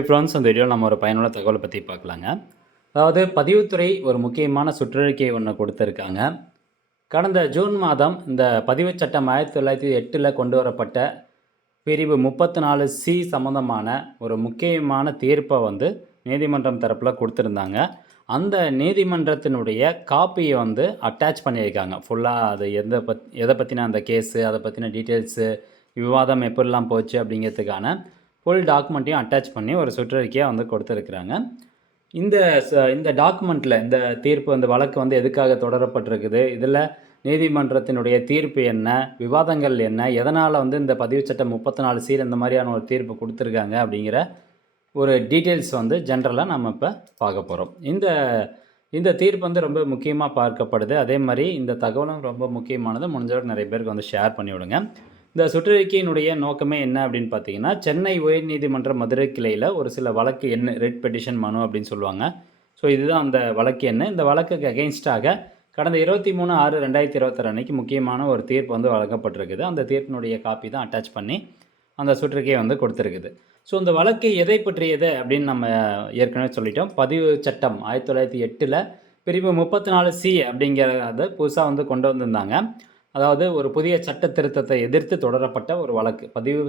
Friends, அந்த வீடியோவில் நம்ம ஒரு பயனுள்ள தகவலை பற்றி பார்க்கலாங்க. அதாவது பதிவுத்துறை ஒரு முக்கியமான சுற்றறிக்கை ஒன்று கொடுத்துருக்காங்க. கடந்த ஜூன் மாதம் இந்த பதிவுச் சட்டம் 1908 கொண்டு வரப்பட்ட பிரிவு 34C சம்மந்தமான ஒரு முக்கியமான தீர்ப்பை வந்து நீதிமன்றம் தரப்பில் கொடுத்துருந்தாங்க. அந்த நீதிமன்றத்தினுடைய காப்பியை வந்து அட்டாச் பண்ணியிருக்காங்க. ஃபுல்லாக அது எதை பற்றின அந்த கேஸு, அதை பற்றின டீட்டெயில்ஸு, விவாதம் எப்படிலாம் போச்சு அப்படிங்கிறதுக்கான ஃபுல் டாக்குமெண்ட்டையும் அட்டாச் பண்ணி ஒரு சுற்றறிக்கையாக வந்து கொடுத்துருக்குறாங்க. இந்த டாக்குமெண்ட்டில் இந்த தீர்ப்பு, அந்த வழக்கு வந்து எதுக்காக தொடரப்பட்டிருக்குது, இதில் நீதிமன்றத்தினுடைய தீர்ப்பு என்ன, விவாதங்கள் என்ன, எதனால் வந்து இந்த பதிவு சட்டம் 34C இந்த மாதிரியான ஒரு தீர்ப்பு கொடுத்துருக்காங்க அப்படிங்கிற ஒரு டீட்டெயில்ஸ் வந்து ஜென்ரலாக நம்ம இப்போ பார்க்க போகிறோம். இந்த தீர்ப்பு வந்து ரொம்ப முக்கியமாக பார்க்கப்படுது. அதே மாதிரி இந்த தகவலும் ரொம்ப முக்கியமானது. முடிஞ்சளவுக்கு நிறைய பேருக்கு வந்து ஷேர் பண்ணிவிடுங்க. இந்த சுற்றறிக்கையினுடைய நோக்கமே என்ன அப்படின்னு பார்த்தீங்கன்னா, சென்னை உயர்நீதிமன்ற மதுரை கிளையில் ஒரு சில வழக்கு எண், ரெட் பெட்டிஷன் மனு அப்படின்னு சொல்லுவாங்க. ஸோ இதுதான் அந்த வழக்கு எண். இந்த வழக்குக்கு அகெயின்ஸ்டாக கடந்த 23/6/2026 அன்னைக்கு முக்கியமான ஒரு தீர்ப்பு வந்து வழங்கப்பட்டிருக்குது. அந்த தீர்ப்பினுடைய காப்பி தான் அட்டாச் பண்ணி அந்த சுற்றறிக்கையை வந்து கொடுத்துருக்குது. ஸோ இந்த வழக்கு எதை பற்றியது அப்படின்னு நம்ம ஏற்கனவே சொல்லிட்டோம். பதிவு சட்டம் 1908 பிரிவு 34C அப்படிங்கிறத புதுசாக வந்து கொண்டு வந்திருந்தாங்க. அதாவது ஒரு புதிய சட்ட திருத்தத்தை எதிர்த்து தொடரப்பட்ட ஒரு வழக்கு. பதிவு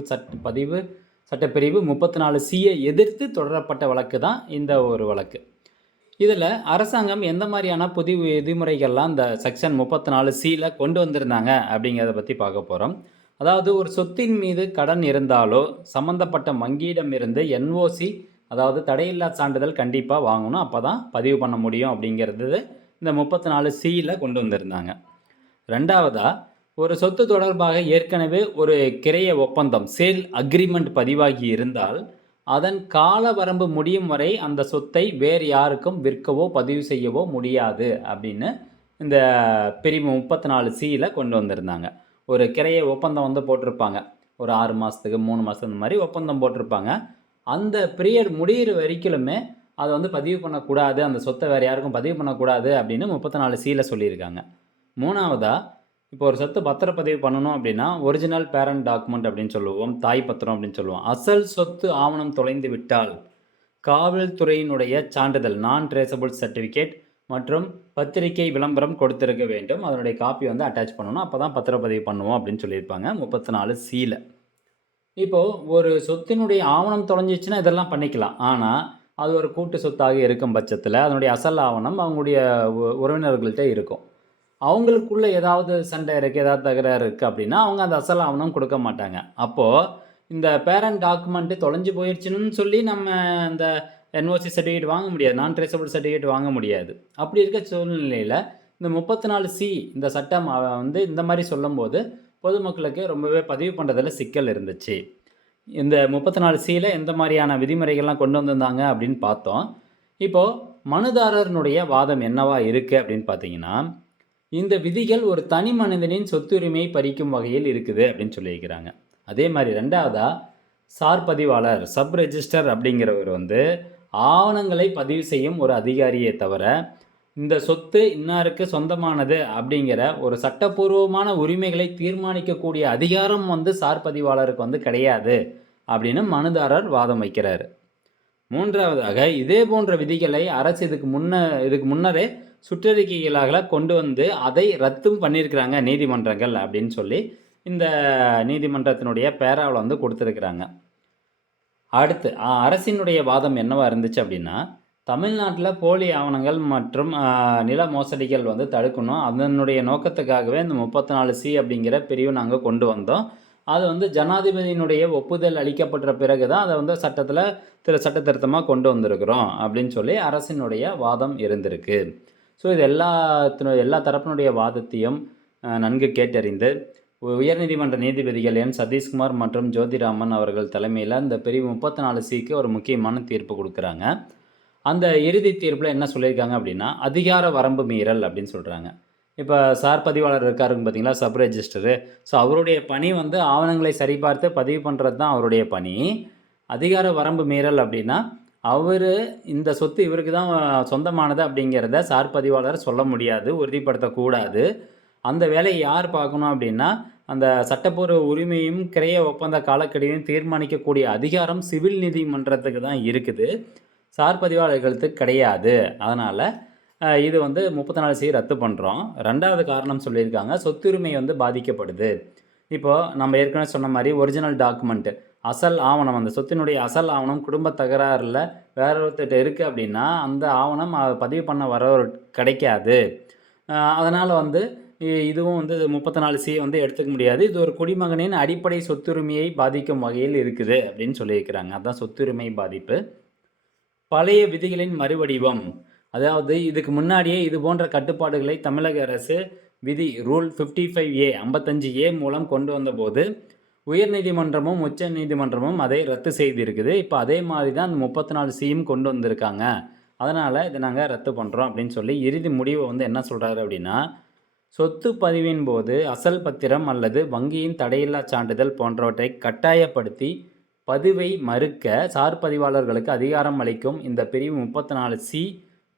சட்டப்பிரிவு 34Cயை எதிர்த்து தொடரப்பட்ட வழக்கு தான் இந்த ஒரு வழக்கு. இதில் அரசாங்கம் எந்த மாதிரியான புதிய விதிமுறைகள்லாம் இந்த செக்ஷன் 34Cயில் கொண்டு வந்திருந்தாங்க அப்படிங்கிறத பற்றி பார்க்க போகிறோம். அதாவது ஒரு சொத்தின் மீது கடன் இருந்தாலோ சம்மந்தப்பட்ட வங்கியிடமிருந்து NOC, அதாவது தடையில்லா சான்றிதழ் கண்டிப்பாக வாங்கணும். அப்போ தான் பதிவு பண்ண முடியும் அப்படிங்கிறது இந்த 34Cயில் கொண்டு வந்திருந்தாங்க. ரெண்டாவதாக, ஒரு சொத்து தொடர்பாக ஏற்கனவே ஒரு கிரைய ஒப்பந்தம், சேல் அக்ரிமெண்ட் பதிவாகி இருந்தால் அதன் கால வரம்பு முடியும் வரை அந்த சொத்தை வேறு யாருக்கும் விற்கவோ பதிவு செய்யவோ முடியாது அப்படின்னு இந்த பிரிவு 34Cயில் கொண்டு வந்திருந்தாங்க. ஒரு கிரைய ஒப்பந்தம் வந்து போட்டிருப்பாங்க. ஒரு 6 மாதத்துக்கு 3 மாதம் இந்த மாதிரி ஒப்பந்தம் போட்டிருப்பாங்க. அந்த பீரியட் முடிகிற வரைக்குமே அதை வந்து பதிவு பண்ணக்கூடாது, அந்த சொத்தை வேறு யாருக்கும் பதிவு பண்ணக்கூடாது அப்படின்னு 34Cயில் சொல்லியிருக்காங்க. மூணாவதாக, இப்போ ஒரு சொத்து பத்திரப்பதிவு பண்ணணும் அப்படின்னா ஒரிஜினல் பேரண்ட் டாக்குமெண்ட் அப்படின்னு சொல்லுவோம், தாய் பத்திரம் அப்படின்னு சொல்லுவோம். அசல் சொத்து ஆவணம் தொலைந்து விட்டால் காவல்துறையினுடைய சான்றிதழ், நான் ட்ரேசபிள் சர்டிஃபிகேட் மற்றும் பத்திரிகை விளம்பரம் கொடுத்திருக்க வேண்டும். அதனுடைய காப்பி வந்து அட்டாச் பண்ணணும். அப்போ தான் பத்திரப்பதிவு பண்ணுவோம் அப்படின்னு சொல்லியிருப்பாங்க 34Cயில். இப்போது ஒரு சொத்தினுடைய ஆவணம் தொலைஞ்சிச்சுன்னா இதெல்லாம் பண்ணிக்கலாம். ஆனால் அது ஒரு கூட்டு சொத்தாக இருக்கும் பட்சத்தில் அதனுடைய அசல் ஆவணம் அவங்களுடைய உறவினர்கள்ட்ட இருக்கும். அவங்களுக்குள்ள ஏதாவது சண்டை இருக்குது, ஏதாவது தகராறு இருக்குது அப்படின்னா அவங்க அந்த அசல் ஆவணம் கொடுக்க மாட்டாங்க. அப்போது இந்த பேரண்ட் டாக்குமெண்ட்டு தொலைஞ்சு போயிடுச்சுன்னு சொல்லி நம்ம இந்த NOC சர்டிஃபிகேட் வாங்க முடியாது, நான் ட்ரேசபிள் சர்டிஃபிகேட் வாங்க முடியாது. அப்படி இருக்க சூழ்நிலையில் இந்த 34C இந்த சட்டம் வந்து இந்த மாதிரி சொல்லும்போது பொதுமக்களுக்கு ரொம்பவே பதிவு பண்ணுறதுல சிக்கல் இருந்துச்சு. இந்த 34Cயில் எந்த மாதிரியான விதிமுறைகள்லாம் கொண்டு வந்திருந்தாங்க அப்படின்னு பார்த்தோம். இப்போது மனுதாரனுடைய வாதம் என்னவா இருக்குது அப்படின்னு பார்த்தீங்கன்னா, இந்த விதிகள் ஒரு தனி மனிதனின் சொத்துரிமையை பறிக்கும் வகையில் இருக்குது அப்படின்னு சொல்லியிருக்கிறாங்க. அதே மாதிரி ரெண்டாவதாக, சார் பதிவாளர், சப் ரெஜிஸ்டர் அப்படிங்கிறவர் வந்து ஆவணங்களை பதிவு செய்யும் ஒரு அதிகாரியை தவிர இந்த சொத்து இன்னாருக்கு சொந்தமானது அப்படிங்கிற ஒரு சட்டப்பூர்வமான உரிமைகளை தீர்மானிக்கக்கூடிய அதிகாரம் வந்து சார் பதிவாளருக்கு வந்து கிடையாது அப்படின்னு மனுதாரர் வாதம் வைக்கிறார். மூன்றாவதாக, இதே போன்ற விதிகளை அரசு இதுக்கு முன்னரே சுற்றறிக்கைகளாக கொண்டு வந்து அதை ரத்தும் பண்ணியிருக்கிறாங்க நீதிமன்றங்கள் அப்படின்னு சொல்லி இந்த நீதிமன்றத்தினுடைய பேராவில் வந்து கொடுத்துருக்குறாங்க. அடுத்து அரசினுடைய வாதம் என்னவா இருந்துச்சு அப்படின்னா, தமிழ்நாட்டில் போலி ஆவணங்கள் மற்றும் நில மோசடிகள் வந்து தடுக்கணும். அதனுடைய நோக்கத்துக்காகவே இந்த 34C அப்படிங்கிற பிரிவு நாங்கள் கொண்டு வந்தோம். அது வந்து ஜனாதிபதியினுடைய ஒப்புதல் அளிக்கப்பட்ட பிறகு தான் அதை வந்து சட்ட திருத்தமாக கொண்டு வந்திருக்கிறோம் அப்படின்னு சொல்லி அரசினுடைய வாதம் இருந்திருக்கு. ஸோ இது எல்லா தரப்பினுடைய வாதத்தையும் நன்கு கேட்டறிந்து உயர்நீதிமன்ற நீதிபதிகள் N. சதீஷ்குமார் மற்றும் ஜோதிராமன் அவர்கள் தலைமையில் இந்த பிரிவு 34Cக்கு ஒரு முக்கியமான தீர்ப்பு கொடுக்குறாங்க. அந்த இறுதி தீர்ப்பில் என்ன சொல்லியிருக்காங்க அப்படின்னா, அதிகார வரம்பு மீறல் அப்படின்னு சொல்கிறாங்க. இப்போ சார் பதிவாளர் இருக்காருங்க பார்த்தீங்களா, சப் ரெஜிஸ்டரு. ஸோ அவருடைய பணி வந்து ஆவணங்களை சரிபார்த்து பதிவு பண்ணுறது தான் அவருடைய பணி. அதிகார வரம்பு மீறல் அப்படின்னா அவர் இந்த சொத்து இவருக்கு தான் சொந்தமானது அப்படிங்கிறத சார் பதிவாளர் சொல்ல முடியாது, உறுதிப்படுத்தக்கூடாது. அந்த வேலையை யார் பார்க்கணும் அப்படின்னா, அந்த சட்டப்பூர்வ உரிமையும், கிரைய ஒப்பந்த காலக்கெடுவையும் தீர்மானிக்கக்கூடிய அதிகாரம் சிவில் நீதிமன்றத்துக்கு தான் இருக்குது. சார் பதிவாளர்களுக்கு கிடையாது. அதனால இது வந்து 34C ரத்து பண்ணுறோம். 2வது காரணம் சொல்லியிருக்காங்க, சொத்துரிமை வந்து பாதிக்கப்படுது. இப்போ நம்ம ஏற்கனவே சொன்ன மாரி ஒரிஜினல் டாக்குமெண்ட், அசல் ஆவணம், அந்த சொத்தினுடைய அசல் ஆவணம் குடும்ப தகராறுல வேற ஒருத்தர்ட்ட இருக்கு அப்படின்னா, அந்த ஆவணம் பதிவு பண்ண வரவர் கிடைக்காது. அதனால வந்து இதுவும் வந்து 34C வந்து எடுத்துக்க முடியாது. இது ஒரு குடிமகனின் அடிப்படை சொத்துரிமையை பாதிக்கும் வகையில் இருக்குது அப்படின்னு சொல்லியிருக்கிறாங்க. அதான் சொத்துரிமை பாதிப்பு. பழைய விதிகளின் மறுவடிவம். அதாவது இதுக்கு முன்னாடியே இது போன்ற கட்டுப்பாடுகளை தமிழக அரசு விதி ரூல் 55A மூலம் கொண்டு வந்தபோது உயர்நீதிமன்றமும் உச்ச நீதிமன்றமும் அதை ரத்து செய்திருக்குது. இப்போ அதே மாதிரி தான் அந்த 34Cயும் கொண்டு வந்திருக்காங்க. அதனால் இதை நாங்கள் ரத்து பண்ணுறோம் அப்படின்னு சொல்லி இறுதி முடிவை வந்து என்ன சொல்கிறாரு அப்படின்னா, சொத்து பதிவின் போது அசல் பத்திரம் அல்லது வங்கியின் தடையில்லா சான்றிதழ் போன்றவற்றை கட்டாயப்படுத்தி பதிவை மறுக்க சார் பதிவாளர்களுக்கு அதிகாரம் அளிக்கும் இந்த பிரிவு 34C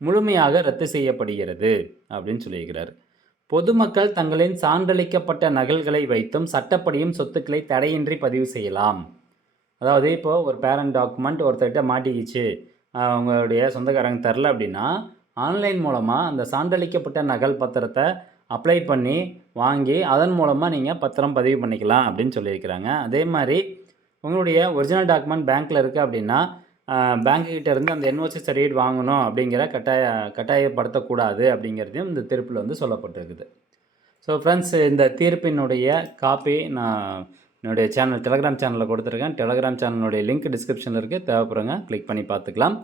முழுமையாக ரத்து செய்யப்படுகிறது அப்படின்னு சொல்லியிருக்கிறார். பொதுமக்கள் தங்களின் சான்றளிக்கப்பட்ட நகல்களை வைத்தும் சட்டப்படியும் சொத்துக்களை தடையின்றி பதிவு செய்யலாம். அதாவது இப்போது ஒரு பேரண்ட் டாக்குமெண்ட் ஒருத்தர்கிட்ட மாட்டிக்கிச்சு, அவங்களுடைய சொந்தக்காரங்க தரல அப்படின்னா, ஆன்லைன் மூலமாக அந்த சான்றளிக்கப்பட்ட நகல் பத்திரத்தை அப்ளை பண்ணி வாங்கி அதன் மூலமாக நீங்கள் பத்திரம் பதிவு பண்ணிக்கலாம் அப்படின்னு சொல்லியிருக்கிறாங்க. அதே மாதிரி உங்களுடைய ஒரிஜினல் டாக்குமெண்ட் பேங்க்கில் இருக்குது அப்படின்னா, பேங்க்குக்கிட்ட இருந்து அந்த என்ஓசி சர்டிஃபிகேட் வாங்கணும் அப்படிங்கிற கட்டாயப்படுத்தக்கூடாது அப்படிங்கிறதையும் இந்த தீர்ப்பில் வந்து சொல்லப்பட்டிருக்குது. ஸோ ஃப்ரெண்ட்ஸ், இந்த தீர்ப்பினுடைய காப்பி நான் என்னுடைய டெலகிராம் சேனலில் கொடுத்துருக்கேன். டெலகிராம் சேனலுடைய லிங்க் டிஸ்கிரிப்ஷனில் இருக்குது, தேவைப்படுங்க கிளிக் பண்ணி பார்த்துக்கலாம்.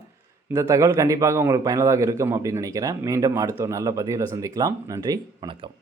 இந்த தகவல் கண்டிப்பாக உங்களுக்கு பயனுள்ளதாக இருக்கும் அப்படின்னு நினைக்கிறேன். மீண்டும் அடுத்த ஒரு நல்ல பதிவில் சந்திக்கலாம். நன்றி, வணக்கம்.